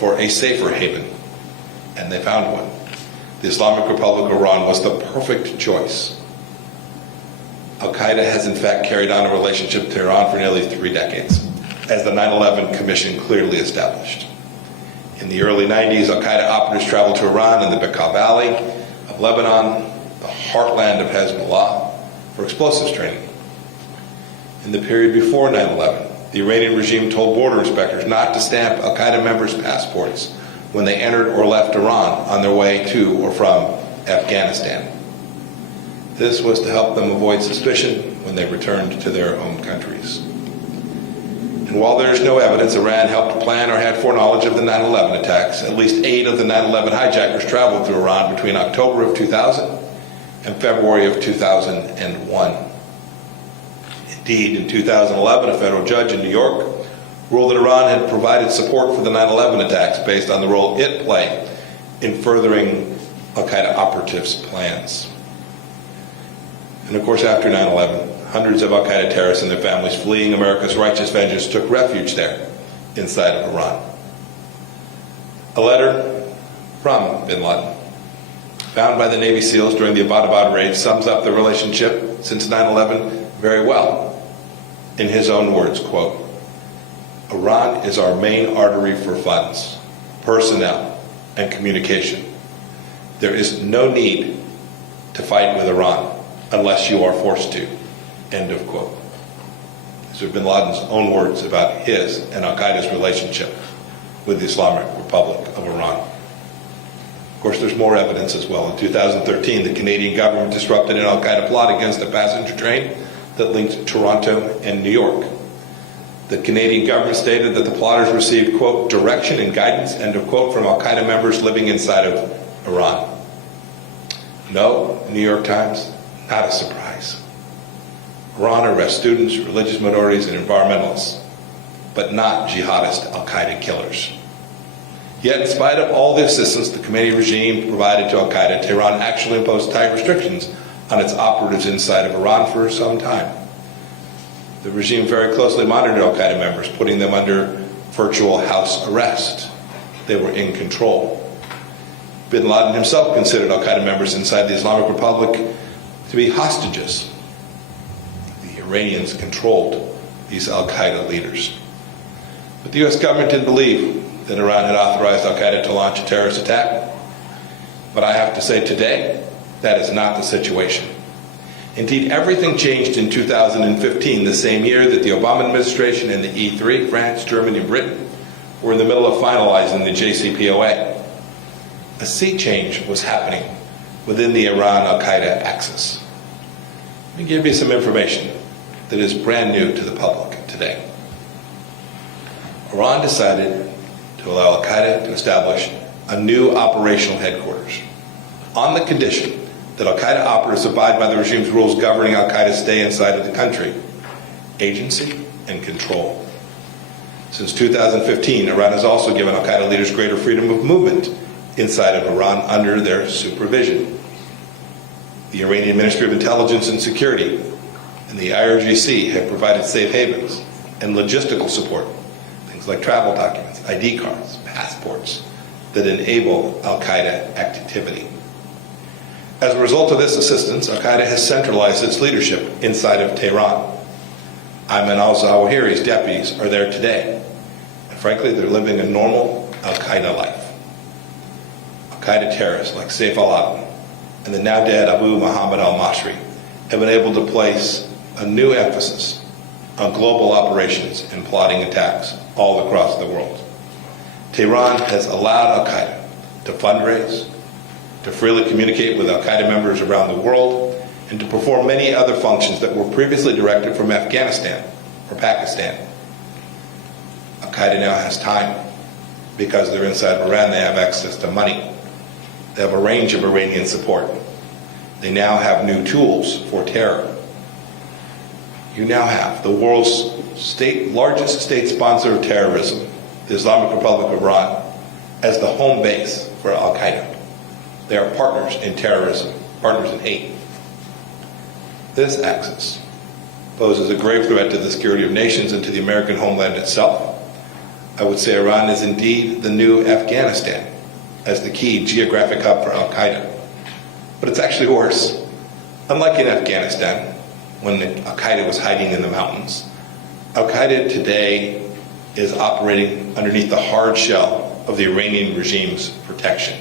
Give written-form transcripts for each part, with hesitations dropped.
for a safer haven, and they found one. The Islamic Republic of Iran was the perfect choice. Al-Qaeda has in fact carried on a relationship with Tehran for nearly 3 decades, as the 9/11 Commission clearly established. In the early 90s, Al-Qaeda operatives traveled to Iran and the Bekaa Valley of Lebanon, the heartland of Hezbollah, for explosives training. In the period before 9/11, the Iranian regime told border inspectors not to stamp Al-Qaeda members' passports when they entered or left Iran on their way to or from Afghanistan. This was to help them avoid suspicion when they returned to their home countries. And while there is no evidence Iran helped plan or had foreknowledge of the 9/11 attacks, at least 8 of the 9/11 hijackers traveled through Iran between October of 2000 and February of 2001. Indeed, in 2011, a federal judge in New York ruled that Iran had provided support for the 9/11 attacks based on the role it played in furthering Al-Qaeda operatives' plans. And of course, after 9/11, hundreds of Al-Qaeda terrorists and their families fleeing America's righteous vengeance took refuge there, inside of Iran. A letter from bin Laden, found by the Navy SEALs during the Abbottabad raid, sums up the relationship since 9/11 very well. In his own words, quote, "Iran is our main artery for funds, personnel, and communication. There is no need to fight with Iran unless you are forced to," end of quote. These are bin Laden's own words about his and Al-Qaeda's relationship with the Islamic Republic of Iran. Of course, there's more evidence as well. In 2013, the Canadian government disrupted an Al-Qaeda plot against a passenger train that linked Toronto and New York. The Canadian government stated that the plotters received, quote, "direction and guidance," end of quote, from Al-Qaeda members living inside of Iran. No, New York Times, not a surprise. Iran arrests students, religious minorities, and environmentalists, but not jihadist Al-Qaeda killers. Yet, in spite of all the assistance the Khomeini regime provided to Al-Qaeda, Tehran actually imposed tight restrictions on its operatives inside of Iran for some time. The regime very closely monitored Al-Qaeda members, putting them under virtual house arrest. They were in control. Bin Laden himself considered Al-Qaeda members inside the Islamic Republic to be hostages. The Iranians controlled these Al-Qaeda leaders. But the U.S. government didn't believe that Iran had authorized Al-Qaeda to launch a terrorist attack. But I have to say today, that is not the situation. Indeed, everything changed in 2015, the same year that the Obama administration and the E3, France, Germany, and Britain, were in the middle of finalizing the JCPOA. A sea change was happening within the Iran-Al-Qaeda axis. Let me give you some information that is brand new to the public today. Iran decided to allow Al-Qaeda to establish a new operational headquarters on the condition that Al-Qaeda operatives abide by the regime's rules governing Al-Qaeda's stay inside of the country, agency, and control. Since 2015, Iran has also given Al-Qaeda leaders greater freedom of movement inside of Iran under their supervision. The Iranian Ministry of Intelligence and Security and the IRGC have provided safe havens and logistical support, things like travel documents, ID cards, passports, that enable Al-Qaeda activity. As a result of this assistance, Al-Qaeda has centralized its leadership inside of Tehran. Ayman al-Zawahiri's deputies are there today, and frankly, they're living a normal Al-Qaeda life. Al-Qaeda terrorists like Saif al-Adnan and the now dead Abu Muhammad al-Masri have been able to place a new emphasis on global operations and plotting attacks all across the world. Tehran has allowed Al-Qaeda to fundraise, to freely communicate with Al-Qaeda members around the world, and to perform many other functions that were previously directed from Afghanistan or Pakistan. Al-Qaeda now has time. Because they're inside of Iran, they have access to money. They have a range of Iranian support. They now have new tools for terror. You now have the world's largest state sponsor of terrorism, the Islamic Republic of Iran, as the home base for Al-Qaeda. They are partners in terrorism, partners in hate. This axis poses a grave threat to the security of nations and to the American homeland itself. I would say Iran is indeed the new Afghanistan as the key geographic hub for al-Qaeda. But it's actually worse. Unlike in Afghanistan, when al-Qaeda was hiding in the mountains, al-Qaeda today is operating underneath the hard shell of the Iranian regime's protection.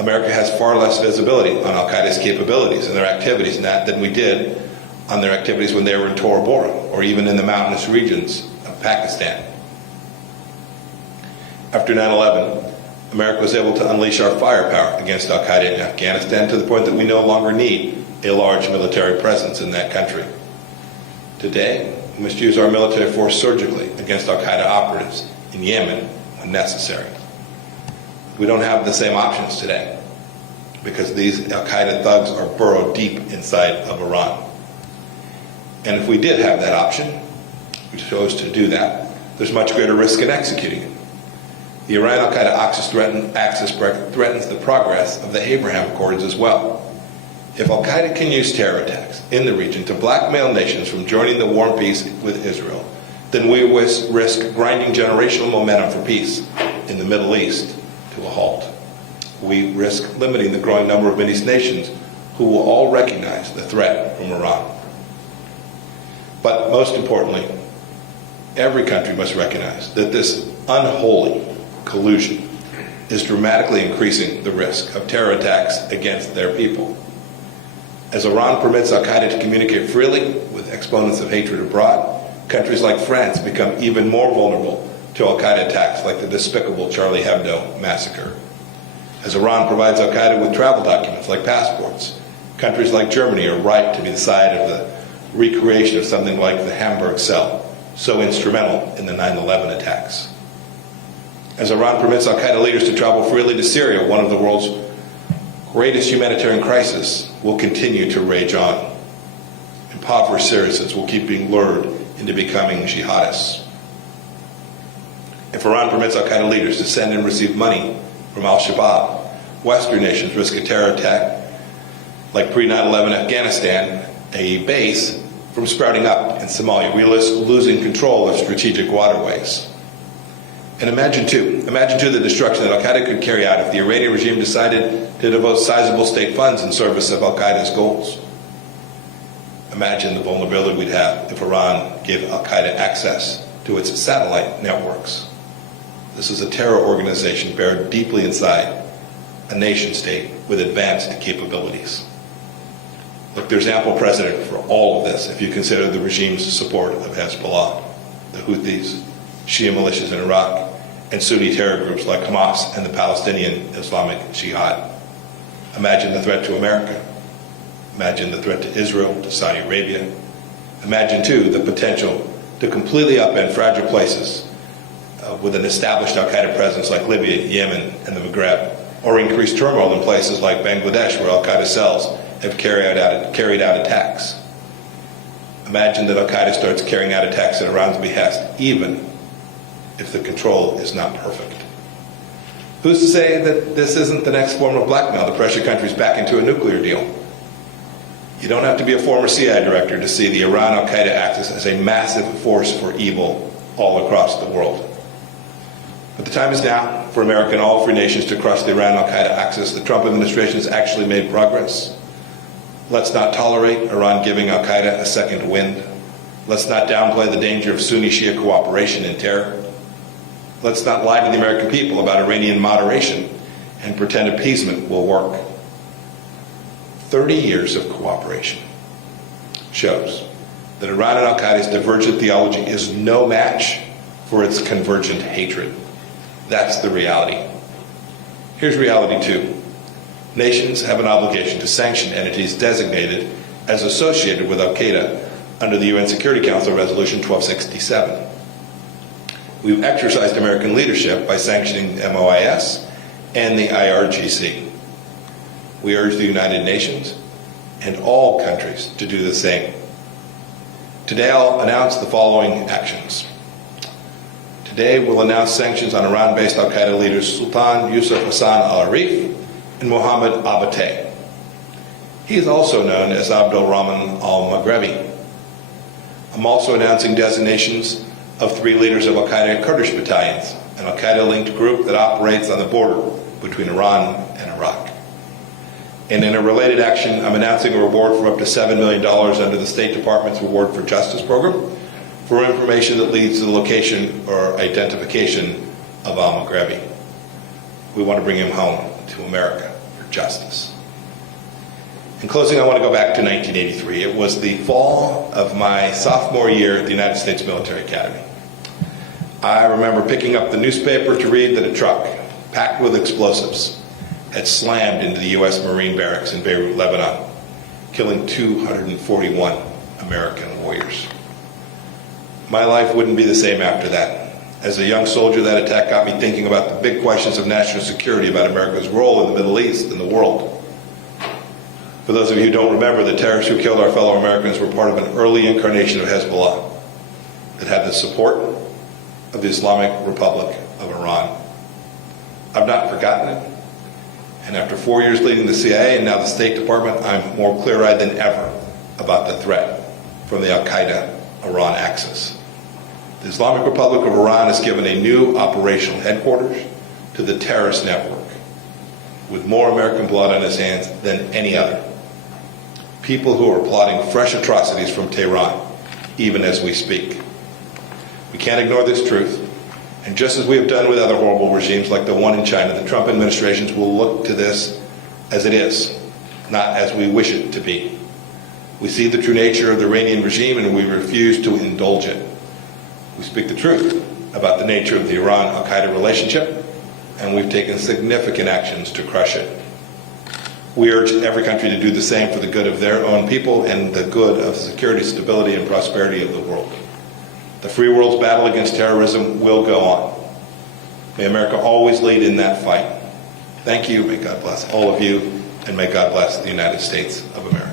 America has far less visibility on al-Qaeda's capabilities and their activities than we did on their activities when they were in Tora Bora or even in the mountainous regions of Pakistan. After 9/11, America was able to unleash our firepower against al-Qaeda in Afghanistan to the point that we no longer need a large military presence in that country. Today, we must use our military force surgically against al-Qaeda operatives in Yemen when necessary. We don't have the same options today because these al-Qaeda thugs are burrowed deep inside of Iran. And if we did have that option, we chose to do that, there's much greater risk in executing it. The Iran-al-Qaeda axis threatens the progress of the Abraham Accords as well. If al-Qaeda can use terror attacks in the region to blackmail nations from joining the war and peace with Israel, then we risk grinding generational momentum for peace in the Middle East to a halt. We risk limiting the growing number of Middle East nations who will all recognize the threat from Iran. But most importantly, every country must recognize that this unholy collusion is dramatically increasing the risk of terror attacks against their people. As Iran permits al-Qaeda to communicate freely with exponents of hatred abroad, countries like France become even more vulnerable to al-Qaeda attacks like the despicable Charlie Hebdo massacre. As Iran provides al-Qaeda with travel documents like passports, countries like Germany are ripe to be the side of the recreation of something like the Hamburg cell, so instrumental in the 9/11 attacks. As Iran permits al-Qaeda leaders to travel freely to Syria, one of the world's greatest humanitarian crises will continue to rage on. Impoverished Syrians will keep being lured into becoming jihadists. If Iran permits al-Qaeda leaders to send and receive money from al-Shabaab, Western nations risk a terror attack like pre-9/11 Afghanistan, a base from sprouting up in Somalia. We risk losing control of strategic waterways. And imagine too the destruction that al-Qaeda could carry out if the Iranian regime decided to devote sizable state funds in service of al-Qaeda's goals. Imagine the vulnerability we'd have if Iran gave al-Qaeda access to its satellite networks. This is a terror organization buried deeply inside a nation state with advanced capabilities. Look, there's ample precedent for all of this if you consider the regime's support of Hezbollah, the Houthis, Shia militias in Iraq, and Sunni terror groups like Hamas and the Palestinian Islamic Jihad. Imagine the threat to America. Imagine the threat to Israel, to Saudi Arabia. Imagine, too, the potential to completely upend fragile places with an established al-Qaeda presence like Libya, Yemen, and the Maghreb, or increase turmoil in places like Bangladesh where al-Qaeda cells have carried out attacks. Imagine that al-Qaeda starts carrying out attacks at Iran's behest, even if the control is not perfect. Who's to say that this isn't the next form of blackmail to pressure countries back into a nuclear deal? You don't have to be a former CIA director to see the Iran-al-Qaeda axis as a massive force for evil all across the world. But the time is now for America and all free nations to crush the Iran-al-Qaeda axis. The Trump administration has actually made progress. Let's not tolerate Iran giving al-Qaeda a second wind. Let's not downplay the danger of Sunni-Shia cooperation in terror. Let's not lie to the American people about Iranian moderation and pretend appeasement will work. 30 years of cooperation shows that Iran and al-Qaeda's divergent theology is no match for its convergent hatred. That's the reality. Here's reality two. Nations have an obligation to sanction entities designated as associated with al-Qaeda under the UN Security Council Resolution 1267. We've exercised American leadership by sanctioning the MOIS and the IRGC. We urge the United Nations and all countries to do the same. Today I'll announce the following actions. Today we'll announce sanctions on Iran-based al-Qaeda leaders Sultan Yusuf Hassan al-Arif and Mohammed Abateh. He is also known as Abdul Rahman al-Maghrebi. I'm also announcing designations of 3 leaders of Al-Qaeda Kurdish battalions, an Al-Qaeda-linked group that operates on the border between Iran and Iraq. And in a related action, I'm announcing a reward for up to $7 million under the State Department's Reward for Justice program for information that leads to the location or identification of al-Maghrabi. We want to bring him home to America for justice. In closing, I want to go back to 1983. It was the fall of my sophomore year at the United States Military Academy. I remember picking up the newspaper to read that a truck packed with explosives had slammed into the U.S. Marine barracks in Beirut, Lebanon, killing 241 American warriors. My life wouldn't be the same after that. As a young soldier, that attack got me thinking about the big questions of national security, about America's role in the Middle East and the world. For those of you who don't remember, the terrorists who killed our fellow Americans were part of an early incarnation of Hezbollah that had the support of the Islamic Republic of Iran. I've not forgotten it. And after 4 years leading the CIA and now the State Department, I'm more clear-eyed than ever about the threat from the Al-Qaeda-Iran axis. The Islamic Republic of Iran has given a new operational headquarters to the terrorist network, with more American blood on his hands than any other. People who are plotting fresh atrocities from Tehran, even as we speak. We can't ignore this truth. And just as we have done with other horrible regimes like the one in China, the Trump administrations will look to this as it is, not as we wish it to be. We see the true nature of the Iranian regime and we refuse to indulge it. We speak the truth about the nature of the Iran-Al-Qaeda relationship, and we've taken significant actions to crush it. We urge every country to do the same for the good of their own people and the good of security, stability, and prosperity of the world. The free world's battle against terrorism will go on. May America always lead in that fight. Thank you. May God bless all of you, and may God bless the United States of America.